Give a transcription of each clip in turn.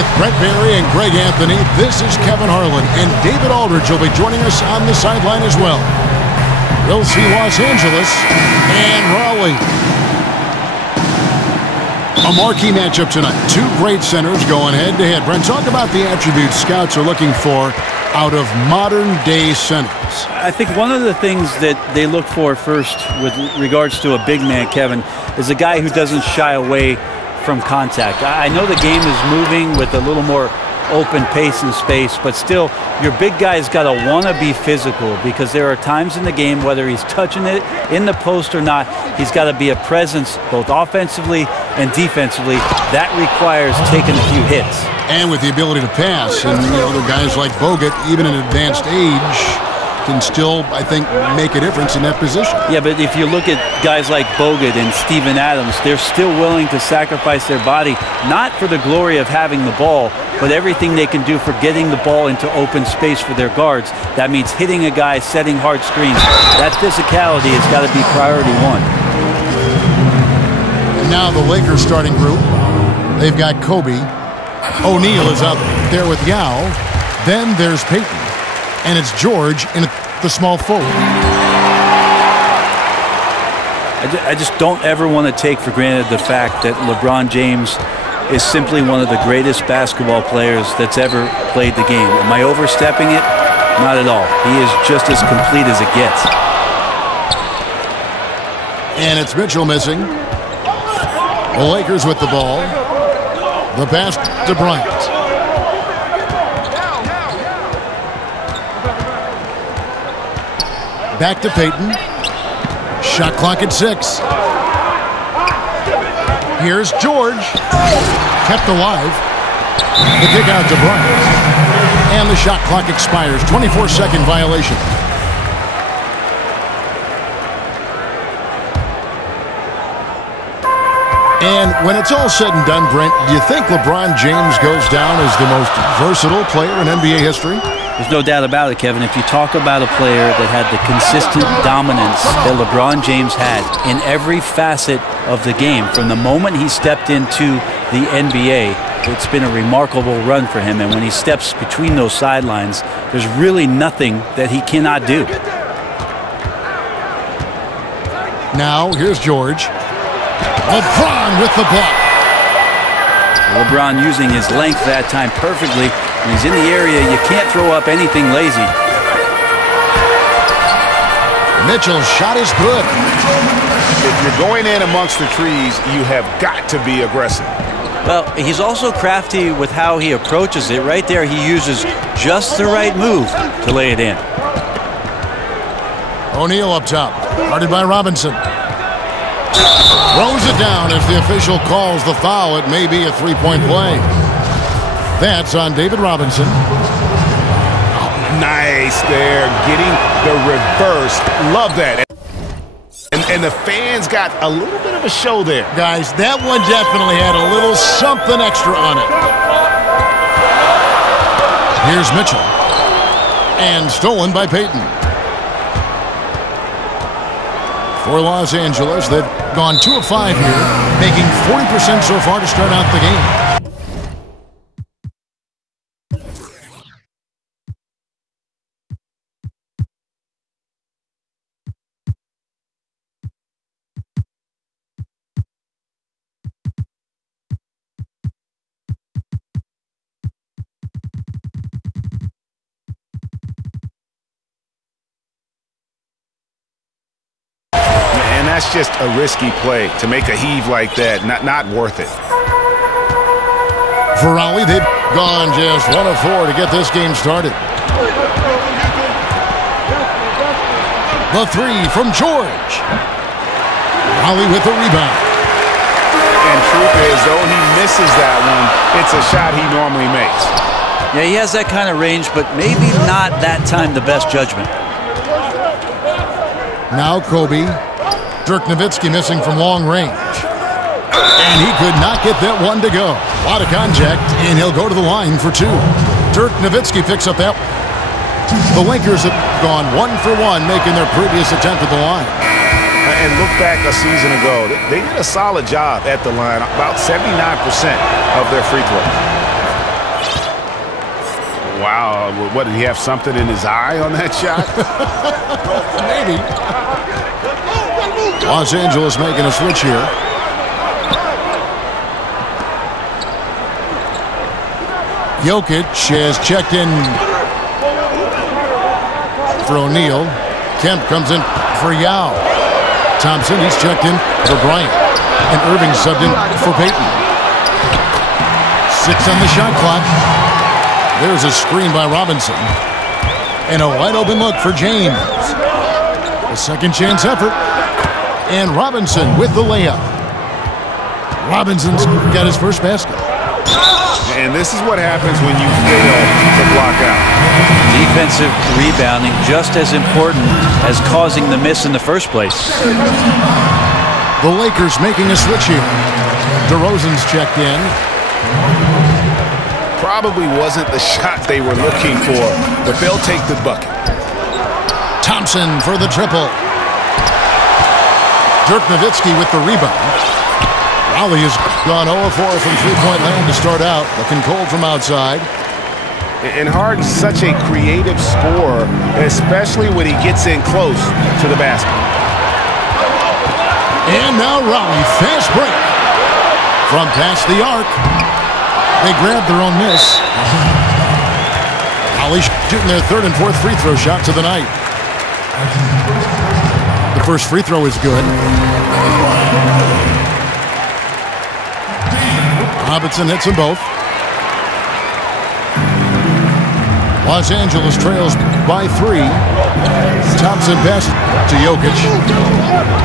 With Brett Barry and Greg Anthony, this is Kevin Harlan, and David Aldridge will be joining us on the sideline as well. We'll see Los Angeles and Raleigh. A marquee matchup tonight. Two great centers going head-to-head. Brent, talk about the attributes scouts are looking for out of modern-day centers. I think one of the things that they look for first with regards to a big man, Kevin, is a guy who doesn't shy away from contact. I know the game is moving with a little more open pace and space, but still, your big guy's got to want to be physical, because there are times in the game, whether he's touching it in the post or not, he's got to be a presence both offensively and defensively. That requires taking a few hits. And with the ability to pass, and other guys like Bogut, even at an advanced age, can still, I think, make a difference in that position. Yeah, but if you look at guys like Bogut and Steven Adams, they're still willing to sacrifice their body, not for the glory of having the ball, but everything they can do for getting the ball into open space for their guards. That means hitting a guy, setting hard screens. That physicality has got to be priority one. And now the Lakers starting group. They've got Kobe. O'Neal is out there with Yao. Then there's Peyton. And it's George in the small forward. I just don't ever want to take for granted the fact that LeBron James is simply one of the greatest basketball players that's ever played the game. Am I overstepping it? Not at all. He is just as complete as it gets. And it's Mitchell missing. The Lakers with the ball. The pass to Bryant. Back to Peyton. Shot clock at 6. Here's George. Kept alive. The kick out to Bryant. And the shot clock expires. 24-second violation. And when it's all said and done, Brent, do you think LeBron James goes down as the most versatile player in NBA history? There's no doubt about it, Kevin. If you talk about a player that had the consistent dominance that LeBron James had in every facet of the game, from the moment he stepped into the NBA, it's been a remarkable run for him. And when he steps between those sidelines, there's really nothing that he cannot do. Now, here's George. LeBron with the block. LeBron using his length that time perfectly. When he's in the area, you can't throw up anything lazy. Mitchell's shot is good. If you're going in amongst the trees, you have got to be aggressive. Well, he's also crafty with how he approaches it. Right there, he uses just the right move to lay it in. O'Neal up top, guarded by Robinson. Throws it down as the official calls the foul. It may be a three-point play. That's on David Robinson. Oh, nice there, getting the reverse. Love that. And the fans got a little bit of a show there. Guys, that one definitely had a little something extra on it. Here's Mitchell. And stolen by Peyton. For Los Angeles, they've gone 2 of 5 here, making 40% so far to start out the game. That's just a risky play to make a heave like that. Not worth it. For Raleigh, they've gone just 1 of 4 to get this game started. The 3 from George. Raleigh with the rebound. And truth is, though he misses that one, it's a shot he normally makes. Yeah, he has that kind of range, but maybe not that time the best judgment. Now Kobe. Dirk Nowitzki missing from long range. And he could not get that one to go. A lot of contact, and he'll go to the line for 2. Dirk Nowitzki picks up that. The Lakers have gone 1 for 1, making their previous attempt at the line. And look back a season ago. They did a solid job at the line, about 79% of their free throws. Wow, what, did he have something in his eye on that shot? Maybe. Los Angeles making a switch here. Jokic has checked in for O'Neal. Kemp comes in for Yao. Thompson, he's checked in for Bryant. And Irving subbed in for Payton. 6 on the shot clock. There's a screen by Robinson. And a wide open look for James. A second chance effort. And Robinson with the layup. Robinson's got his first basket. And this is what happens when you fail to block out. Defensive rebounding just as important as causing the miss in the first place. The Lakers making a switch here. DeRozan's checked in. Probably wasn't the shot they were looking for, but they'll take the bucket. Thompson for the triple. Dirk Nowitzki with the rebound. Raleigh has gone 0-4 from three-point land to start out. Looking cold from outside. And Harden's such a creative scorer, especially when he gets in close to the basket. And now Raleigh, fast break. From past the arc. They grabbed their own miss. Raleigh shooting their third and fourth free throw shots of the night. The first free throw is good. Robinson hits them both. Los Angeles trails by 3. Thompson passes to Jokic.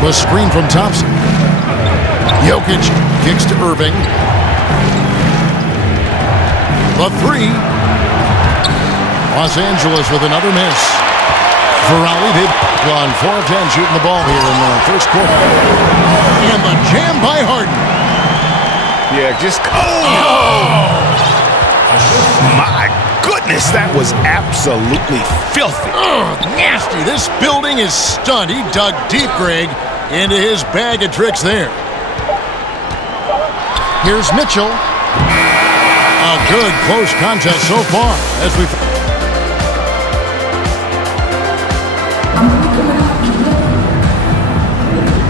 The screen from Thompson. Jokic kicks to Irving. The 3. Los Angeles with another miss. For Raleigh, they've gone 4 of 10 shooting the ball here in the first quarter. And the jam by Harden. Yeah, just... My goodness, that was absolutely filthy. Nasty. This building is stunned. He dug deep, Greg, into his bag of tricks there. Here's Mitchell. A good close contest so far as we...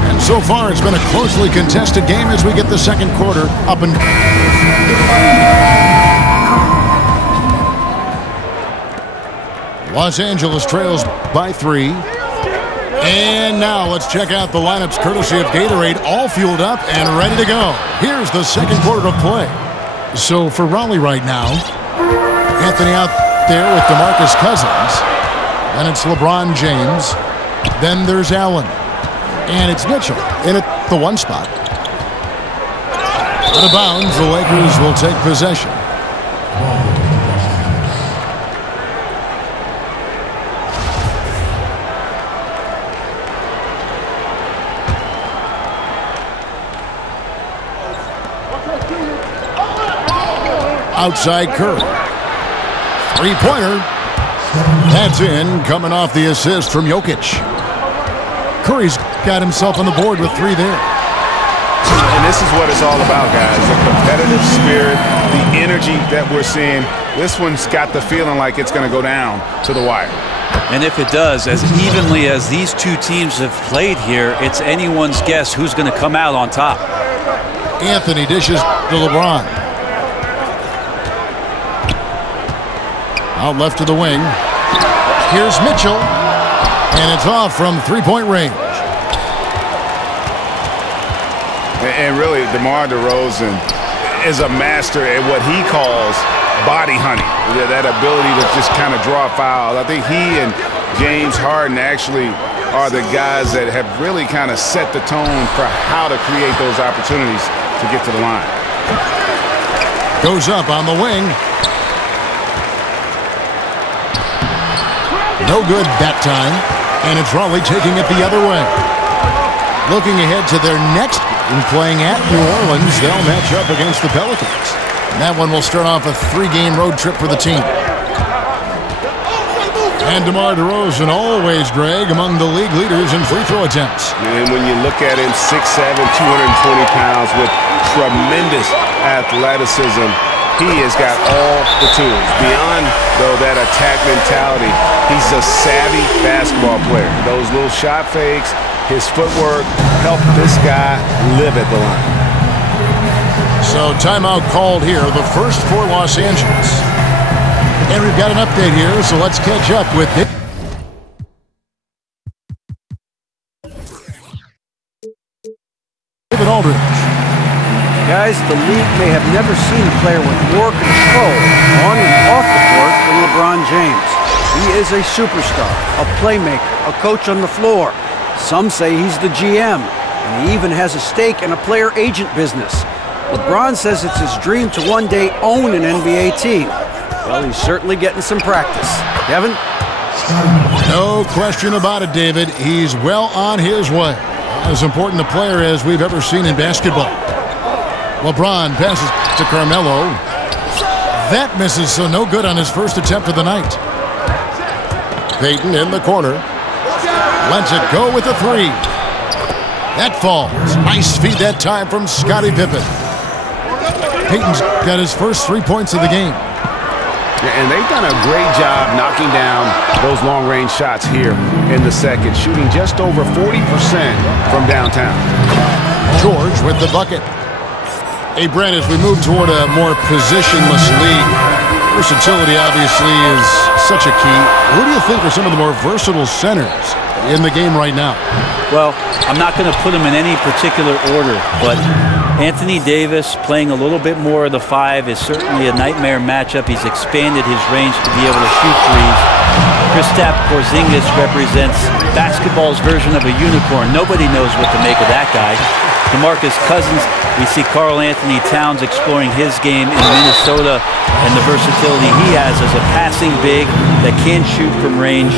And so far it's been a closely contested game as we get the second quarter up and... Los Angeles trails by 3. And now let's check out the lineups courtesy of Gatorade, all fueled up and ready to go. Here's the second quarter of play. So for Raleigh right now, Anthony out there with DeMarcus Cousins. Then it's LeBron James. Then there's Allen. And it's Mitchell in at the 1 spot. Out of bounds, the Lakers will take possession. Outside Curry. Three-pointer. That's in, coming off the assist from Jokic. Curry's got himself on the board with 3 there. And this is what it's all about, guys. The competitive spirit, the energy that we're seeing. This one's got the feeling like it's going to go down to the wire. And if it does, as evenly as these two teams have played here, it's anyone's guess who's going to come out on top. Anthony dishes to LeBron. Out left to the wing. Here's Mitchell. And it's off from three-point range. And really, DeMar DeRozan is a master at what he calls body hunting. That ability to just kind of draw fouls. I think he and James Harden actually are the guys that have really kind of set the tone for how to create those opportunities to get to the line. Goes up on the wing. No good that time. And it's Raleigh taking it the other way. Looking ahead to their next game, playing at New Orleans, they'll match up against the Pelicans. And that one will start off a 3-game road trip for the team. And DeMar DeRozan, always, Greg, among the league leaders in free throw attempts. And when you look at him, 6'7", 220 pounds with tremendous athleticism, He has got all the tools. Beyond, though, that attack mentality, he's a savvy basketball player. Those little shot fakes, his footwork help this guy live at the line. So timeout called here, the first for Los Angeles. And we've got an update here, so let's catch up with it. David Aldridge. Guys, the league may have never seen a player with more control on and off the court than LeBron James. He is a superstar, a playmaker, a coach on the floor. Some say he's the GM, and he even has a stake in a player agent business. LeBron says it's his dream to one day own an NBA team. Well, he's certainly getting some practice. Kevin? No question about it, David. He's well on his way. As important a player as we've ever seen in basketball. LeBron passes to Carmelo. That misses, so no good on his first attempt of the night. Payton in the corner. Lets it go with a three. That falls. Nice feed that time from Scottie Pippen. Payton's got his first 3 points of the game. And they've done a great job knocking down those long-range shots here in the second, shooting just over 40% from downtown. George with the bucket. Hey, Brent, as we move toward a more positionless league, versatility obviously is such a key. Who do you think are some of the more versatile centers in the game right now? Well, I'm not going to put them in any particular order, but Anthony Davis playing a little bit more of the 5 is certainly a nightmare matchup. He's expanded his range to be able to shoot threes. Kristaps Porzingis represents basketball's version of a unicorn. Nobody knows what to make of that guy. DeMarcus Cousins, we see Karl Anthony Towns exploring his game in Minnesota and the versatility he has as a passing big that can shoot from range.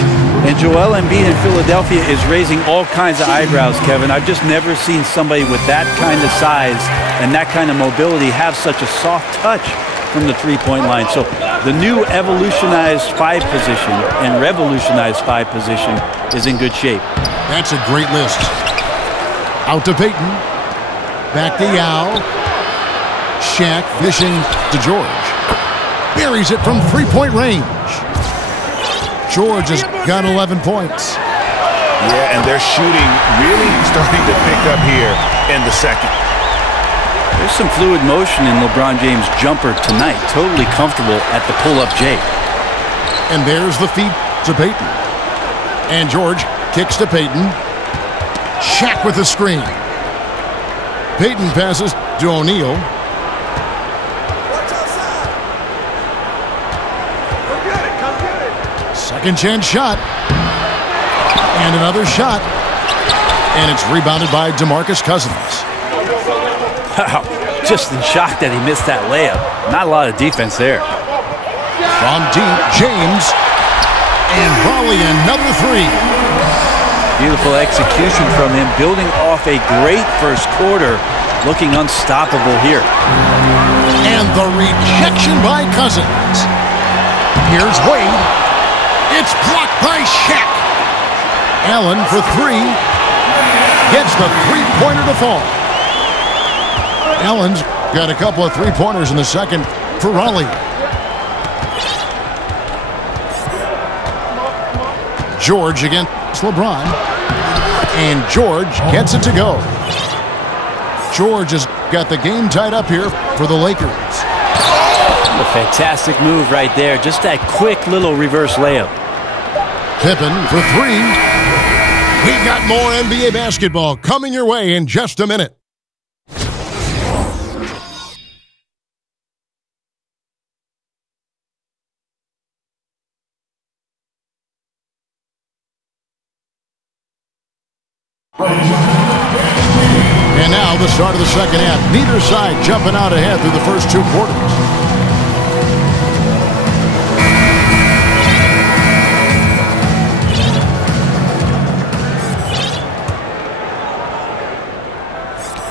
And Joel Embiid in Philadelphia is raising all kinds of eyebrows, Kevin. I've just never seen somebody with that kind of size and that kind of mobility have such a soft touch from the three-point line. So the new evolutionized 5 position and revolutionized 5 position is in good shape. That's a great list. Out to Payton. Back to Yao. Shaq dishing to George. Buries it from three-point range. George has got 11 points. Yeah, and they're shooting really starting to pick up here in the second. There's some fluid motion in LeBron James' jumper tonight. Totally comfortable at the pull-up J. And there's the feed to Payton. And George kicks to Payton. Shaq with the screen. Payton passes to O'Neal. Second chance shot. And another shot. And it's rebounded by DeMarcus Cousins. Wow, just in shock that he missed that layup. Not a lot of defense there. From deep, James. And volley another three. Beautiful execution from him, building off a great first quarter, looking unstoppable here. And the rejection by Cousins. Here's Wade. It's blocked by Shaq. Allen for three. Gets the three-pointer to fall. Allen's got a couple of three-pointers in the second for Raleigh. George against LeBron. And George gets it to go. George has got the game tied up here for the Lakers. A fantastic move right there. Just that quick little reverse layup. Pippen for three. We've got more NBA basketball coming your way in just a minute. And now the start of the second half. Neither side jumping out ahead through the first two quarters.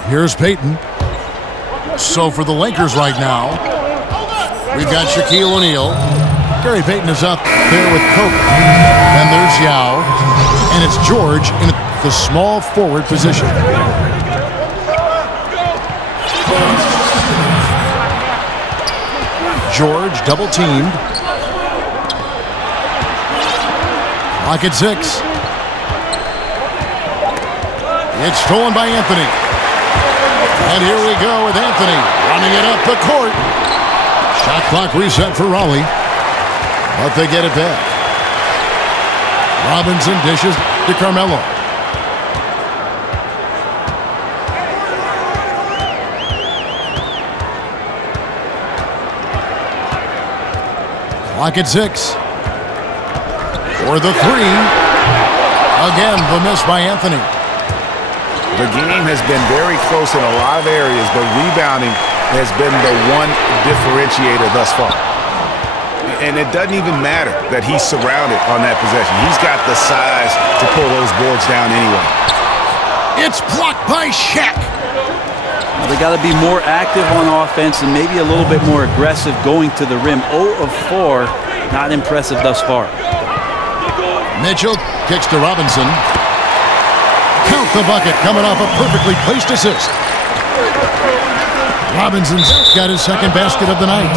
Here's Payton. So for the Lakers right now, we've got Shaquille O'Neal. Gary Payton is up there with Kobe. Then there's Yao. And it's George in the small forward position. George double-teamed. Clock at 6. It's stolen by Anthony. And here we go with Anthony running it up the court. Shot clock reset for Raleigh. But they get it back. Robinson dishes to Carmelo. Clock at 6. For the 3. Again, the miss by Anthony. The game has been very close in a lot of areas, but rebounding has been the one differentiator thus far. And it doesn't even matter that he's surrounded on that possession. He's got the size to pull those boards down anyway. It's blocked by Shaq. Well, they got to be more active on offense and maybe a little bit more aggressive going to the rim. 0 of 4, not impressive thus far. Mitchell kicks to Robinson. Count the bucket, coming off a perfectly placed assist. Robinson's got his second basket of the night.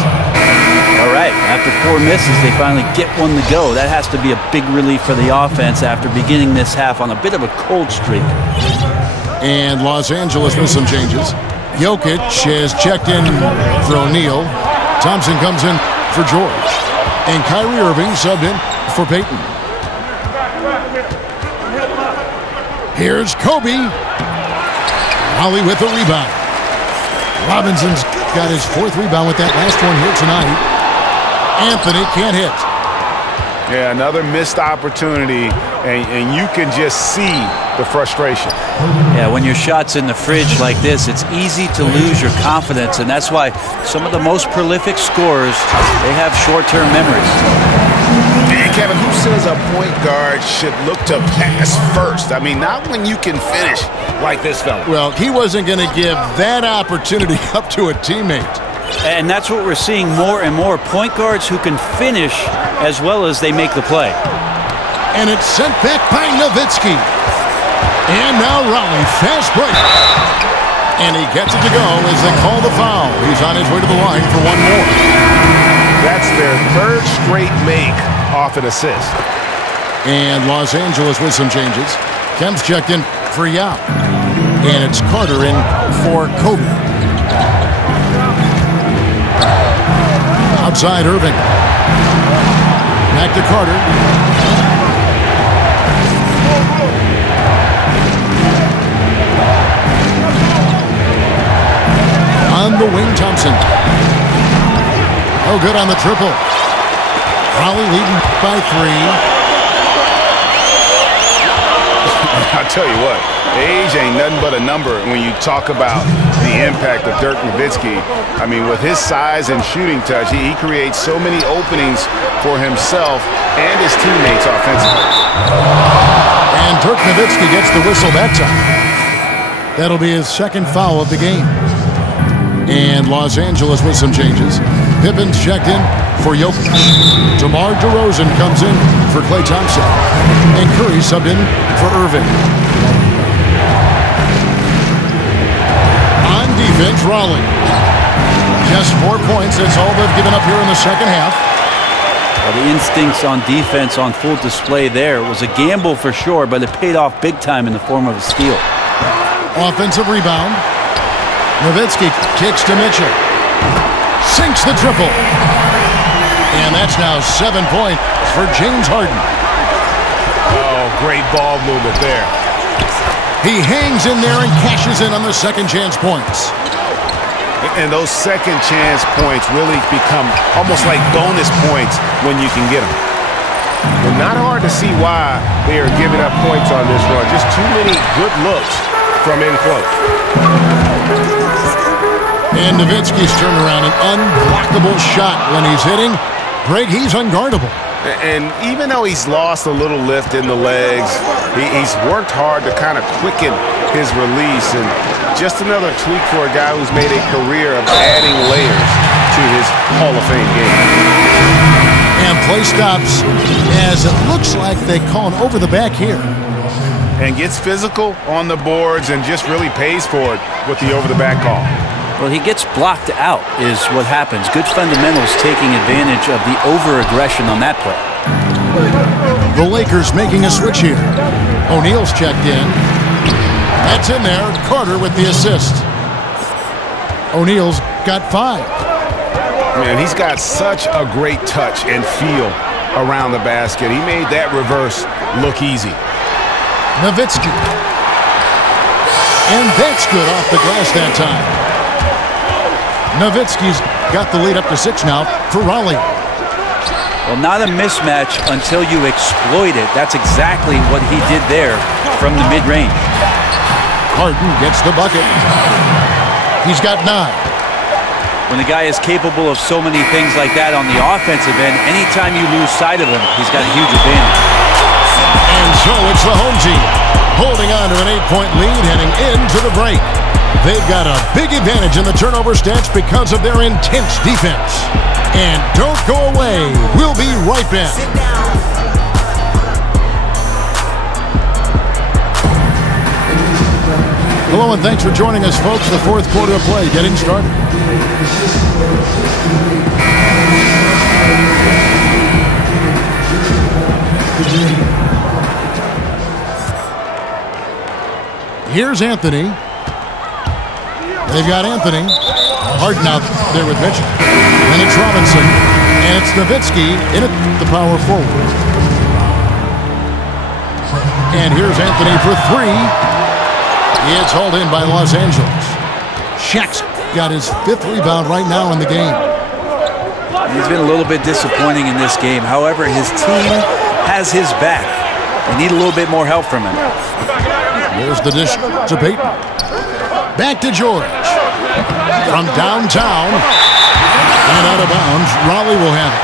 All right, after 4 misses, they finally get one to go. That has to be a big relief for the offense after beginning this half on a bit of a cold streak. And Los Angeles with some changes. Jokic has checked in for O'Neal. Thompson comes in for George. And Kyrie Irving subbed in for Payton. Here's Kobe. Raleigh with the rebound. Robinson's got his 4th rebound with that last one here tonight. Anthony can't hit. Yeah, another missed opportunity, and you can just see the frustration. Yeah, when your shot's in the fridge like this, it's easy to lose your confidence, and that's why some of the most prolific scorers, they have short-term memories. And Kevin, who says a point guard should look to pass first? I mean, not when you can finish like this fella. Well, he wasn't going to give that opportunity up to a teammate. And that's what we're seeing more and more. Point guards who can finish as well as they make the play. And it's sent back by Nowitzki. And now Raleigh, fast break. And he gets it to go as they call the foul. He's on his way to the line for one more. That's their 3rd straight make off an assist. And Los Angeles with some changes. Kemp's checked in for Yao. And it's Carter in for Kobe. Outside Irving. Back to Carter. On the wing, Thompson. Oh, good on the triple. Raleigh leading by 3. I'll tell you what, age ain't nothing but a number when you talk about the impact of Dirk Nowitzki. I mean, with his size and shooting touch, he creates so many openings for himself and his teammates offensively. And Dirk Nowitzki gets the whistle that time. That'll be his 2nd foul of the game. And Los Angeles with some changes. Pippen's checked in for Jokic. DeMar DeRozan comes in for Klay Thompson. And Curry subbed in for Irving. On defense, Raleigh. Just 4 points. That's all they've given up here in the second half. Well, the instincts on defense on full display there. It was a gamble for sure, but it paid off big time in the form of a steal. Offensive rebound. Nowitzki kicks to Mitchell. Sinks the triple. And that's now 7 points for James Harden. Oh, great ball movement there. He hangs in there and cashes in on the second chance points. And those second chance points really become almost like bonus points when you can get them. But not hard to see why they are giving up points on this run. Just too many good looks from in close. And Nowitzki's turnaround, an unblockable shot when he's hitting. Greg, he's unguardable. And even though he's lost a little lift in the legs, he's worked hard to kind of quicken his release. And just another tweak for a guy who's made a career of adding layers to his Hall of Fame game. And play stops as it looks like they call him over the back here. And gets physical on the boards and just really pays for it with the over-the-back call. Well, he gets blocked out is what happens. Good fundamentals taking advantage of the over-aggression on that play. The Lakers making a switch here. O'Neal's checked in. That's in there. Carter with the assist. O'Neal's got 5. Man, he's got such a great touch and feel around the basket. He made that reverse look easy. Nowitzki. And that's good off the glass that time. Nowitzki's got the lead up to 6 now for Raleigh. Well, not a mismatch until you exploit it. That's exactly what he did there from the mid-range. Harden gets the bucket. He's got 9. When the guy is capable of so many things like that on the offensive end, anytime you lose sight of him, he's got a huge advantage. And so it's the home team holding on to an 8-point lead heading into the break. They've got a big advantage in the turnover stats because of their intense defense. And don't go away. We'll be right back. Hello and thanks for joining us, folks. The fourth quarter of play getting started. Here's Anthony. They've got Anthony. Harden out there with Mitchell. Then it's Robinson. And it's Nowitzki in at the power forward. And here's Anthony for 3. It's hauled in by Los Angeles. Shaq's got his 5th rebound right now in the game. He's been a little bit disappointing in this game. However, his team has his back. They need a little bit more help from him. There's the dish to Payton. Back to George. From downtown. And out of bounds. Raleigh will have it.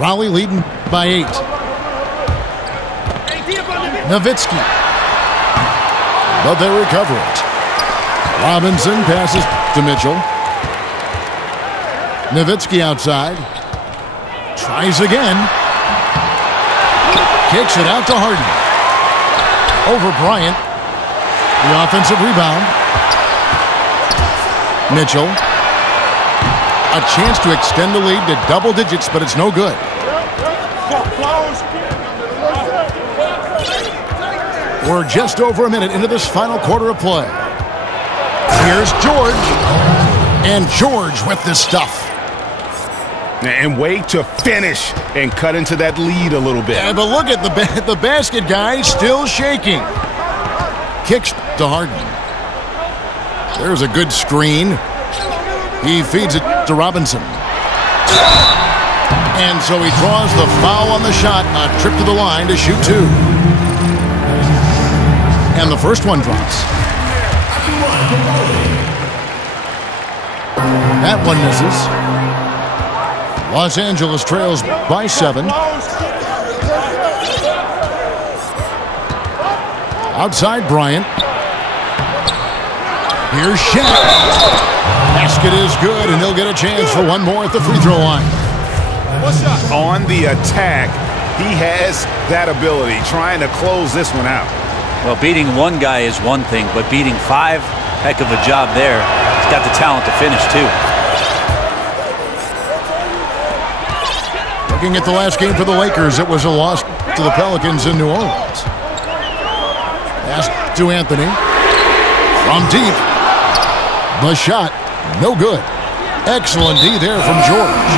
Raleigh leading by 8. Nowitzki. But they recover it. Robinson passes to Mitchell. Nowitzki outside. Tries again. Kicks it out to Harden. Over Bryant. The offensive rebound. Mitchell. A chance to extend the lead to double digits, but it's no good. We're just over a minute into this final quarter of play. Here's George. And George with this stuff. And wait to finish and cut into that lead a little bit. Yeah, but look at the basket guy still shaking. Kicks to Harden. There's a good screen. He feeds it to Robinson. And so he draws the foul on the shot. A trip to the line to shoot 2. And the first one drops. That one misses. Los Angeles trails by 7. Outside Bryant. Here's Shaq. Basket is good, and he'll get a chance for one more at the free throw line. On the attack, he has that ability, trying to close this one out. Well, beating one guy is one thing, but beating 5, heck of a job there. He's got the talent to finish, too. Looking at the last game for the Lakers, it was a loss to the Pelicans in New Orleans. Pass to Anthony. From deep. The shot, no good. Excellent D there from George.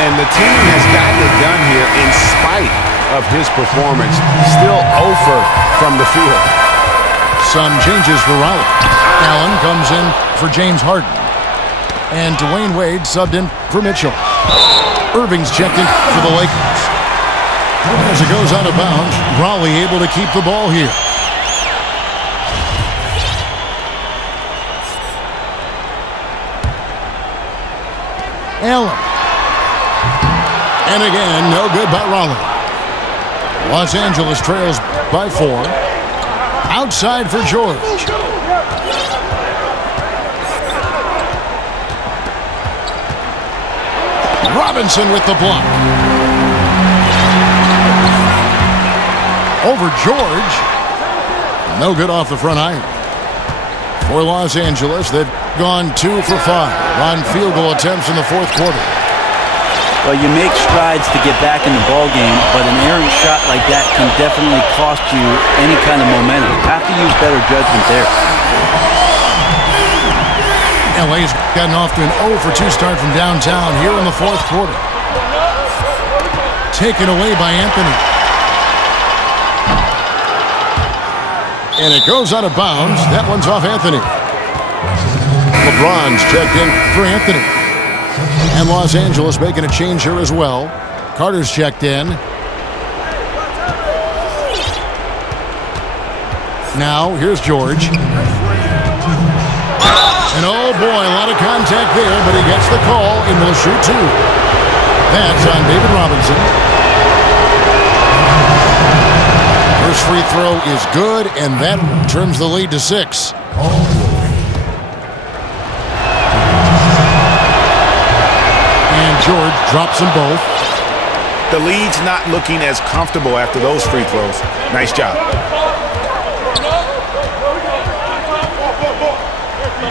And the team has gotten it done here in spite of his performance. Still 0 from the field. Some changes for Raleigh. Allen comes in for James Harden. And Dwayne Wade subbed in for Mitchell. Irving's checked in for the Lakers. As it goes out of bounds, Raleigh able to keep the ball here. Allen. And again, no good by Raleigh. Los Angeles trails by 4. Outside for George. Robinson with the block. over George. No good off the front iron. For Los Angeles, they've gone 2 for 5 on field goal attempts in the fourth quarter. Well, you make strides to get back in the ball game, but an errant shot like that can definitely cost you any kind of momentum. You have to use better judgment there. LA's gotten off to an 0 for 2 start from downtown here in the fourth quarter. Taken away by Anthony. And it goes out of bounds. That one's off Anthony. LeBron's checked in for Anthony. And Los Angeles making a change here as well. Carter's checked in. Now, here's George. And oh boy, a lot of contact there, but he gets the call and will shoot 2. That's on David Robinson. First free throw is good, and that trims the lead to 6. And George drops them both. The lead's not looking as comfortable after those free throws. Nice job.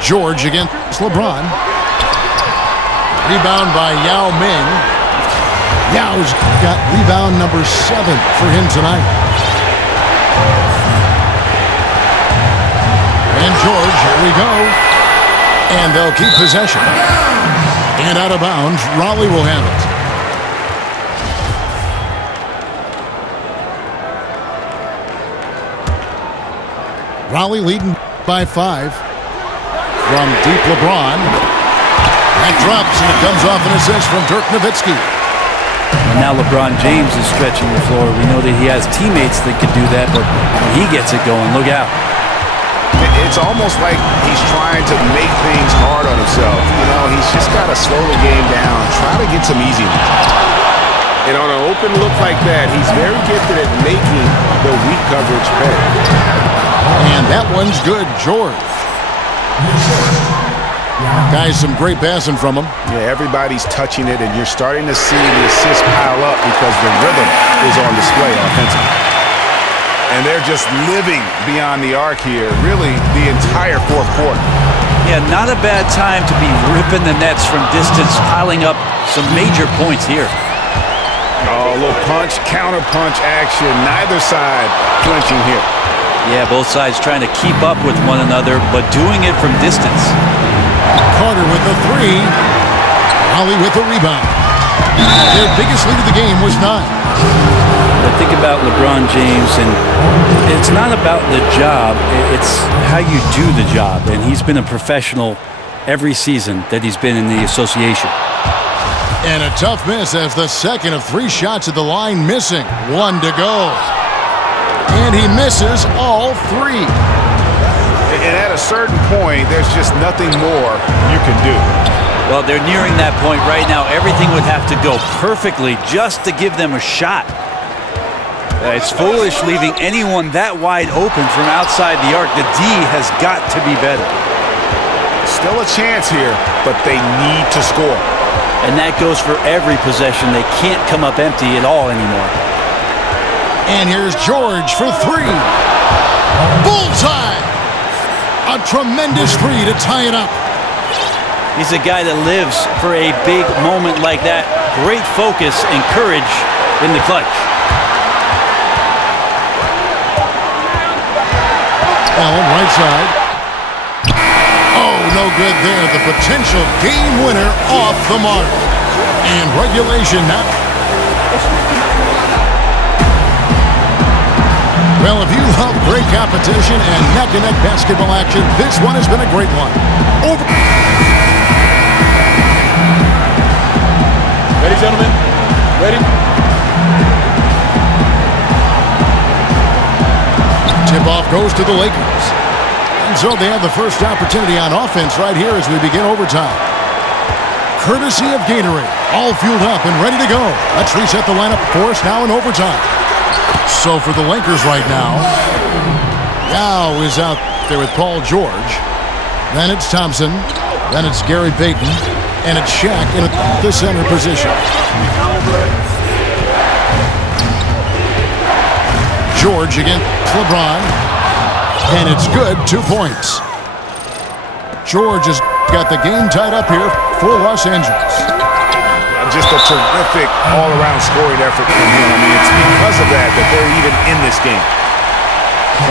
George against LeBron. Rebound by Yao Ming. Yao's got rebound number 7 for him tonight. And George, here we go. And they'll keep possession. And out of bounds, Raleigh will have it. Raleigh leading by 5. From deep LeBron. That drops, and it comes off an assist from Dirk Nowitzki. And now LeBron James is stretching the floor. We know that he has teammates that can do that, but when he gets it going, look out. It's almost like he's trying to make things hard on himself. You know, he's just got to slow the game down, try to get some easy ones. And on an open look like that, he's very gifted at making the weak coverage pay. And that one's good, George. Guys, some great passing from him. Yeah, everybody's touching it, and you're starting to see the assists pile up because the rhythm is on display offensively. And they're just living beyond the arc here, really the entire fourth quarter. Yeah, not a bad time to be ripping the nets from distance, piling up some major points here. Oh, a little punch, counter punch action. Neither side flinching here. Yeah, both sides trying to keep up with one another, but doing it from distance. Carter with the 3. Raleigh with the rebound. Their biggest lead of the game was 9. But think about LeBron James, and it's not about the job, it's how you do the job. And he's been a professional every season that he's been in the association. And a tough miss as the second of 3 shots at the line missing. 1 to go. And he misses all 3. And at a certain point, there's just nothing more you can do. Well, they're nearing that point right now. Everything would have to go perfectly just to give them a shot. It's foolish leaving anyone that wide open from outside the arc. The D has got to be better. Still a chance here, but they need to score. And that goes for every possession. They can't come up empty at all anymore. And here's George for 3. Bullseye! A tremendous 3 to tie it up. He's a guy that lives for a big moment like that. Great focus and courage in the clutch. Allen, right side. Oh, no good there. The potential game winner off the mark. And regulation now. Well, if you love great competition and neck-to-neck basketball action, this one has been a great one. Over. Ready, gentlemen? Ready? Tip-off goes to the Lakers. And so they have the first opportunity on offense right here as we begin overtime. Courtesy of Gatorade. All fueled up and ready to go. Let's reset the lineup for us now in overtime. So for the Lakers right now, Yao is out there with Paul George. Then it's Thompson. Then it's Gary Payton. And it's Shaq in the center position. George against LeBron. And it's good, 2 points. George has got the game tied up here for Los Angeles. Just a terrific all-around scoring effort from him. I mean, it's because of that they're even in this game.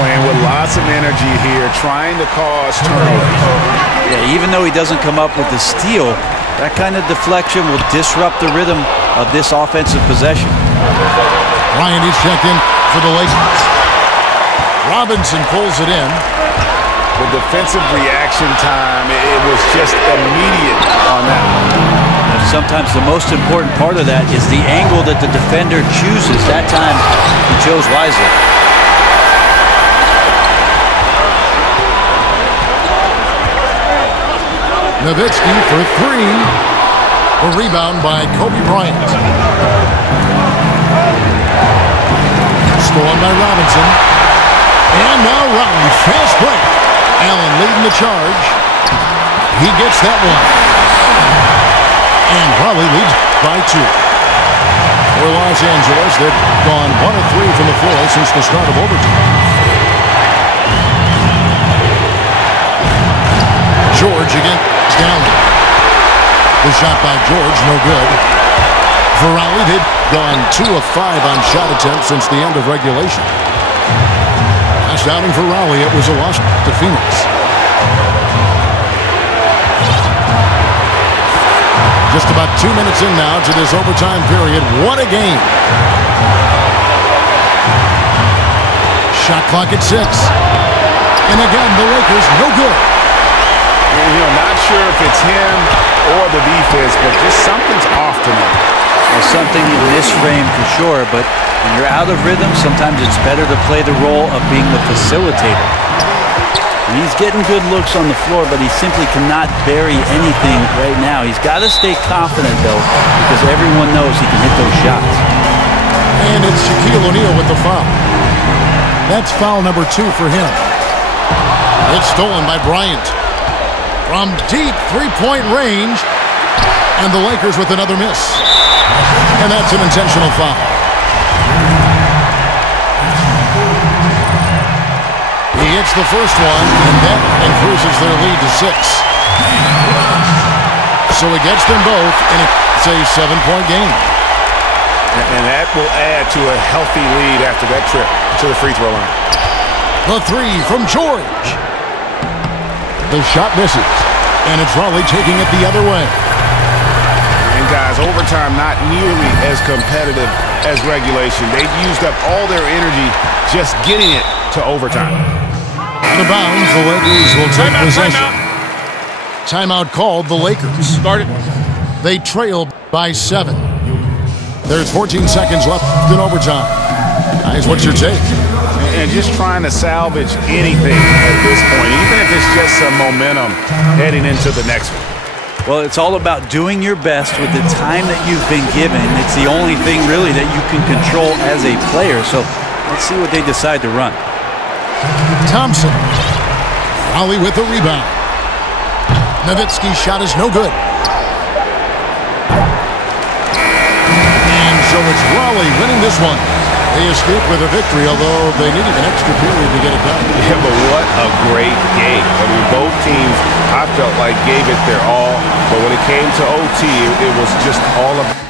Playing with lots of energy here, trying to cause turnovers. Yeah, even though he doesn't come up with the steal, that kind of deflection will disrupt the rhythm of this offensive possession. Bryant is checked in for the Lakers. Robinson pulls it in. The defensive reaction time, it was just immediate on that one. Sometimes the most important part of that is the angle that the defender chooses. That time, he chose wisely. Nowitzki for 3. A rebound by Kobe Bryant. Stolen by Robinson. And now Raleigh, fast break. Allen leading the charge. He gets that one. And Raleigh leads by 2. For Los Angeles, they've gone 1 of 3 from the floor since the start of overtime. George against Allen. The shot by George, no good. For Raleigh, they've gone 2 of 5 on shot attempts since the end of regulation. Last outing for Raleigh, it was a loss to Phoenix. Just about 2 minutes in now to this overtime period. What a game. Shot clock at 6. And again, the Lakers, no good. Not sure if it's him or the defense, but just something's off tonight. Well, something in this frame for sure, but when you're out of rhythm, sometimes it's better to play the role of being the facilitator. And he's getting good looks on the floor, but he simply cannot bury anything right now. He's got to stay confident, though, because everyone knows he can hit those shots. And it's Shaquille O'Neal with the foul. That's foul number 2 for him. It's stolen by Bryant. From deep three-point range. And the Lakers with another miss. And that's an intentional foul. He hits the first one, and that increases their lead to 6. So he gets them both, and it's a 7-point game. And that will add to a healthy lead after that trip to the free throw line. The 3 from George. The shot misses, and it's Raleigh taking it the other way. And guys, overtime not nearly as competitive as regulation. They've used up all their energy just getting it to overtime. Out of bounds, the Lakers will take possession. Timeout called, the Lakers. Started. They trail by 7. There's 14 seconds left in overtime. Guys, what's your take? And just trying to salvage anything at this point, even if it's just some momentum heading into the next one. Well, it's all about doing your best with the time that you've been given. It's the only thing really that you can control as a player. So let's see what they decide to run. Thompson. Raleigh with the rebound. Nowitzki's shot is no good. And so it's Raleigh winning this one. They escape with a victory, although they needed an extra period to get it done. Yeah, but what a great game. I mean, both teams, I felt like, gave it their all. But when it came to OT, it was just all about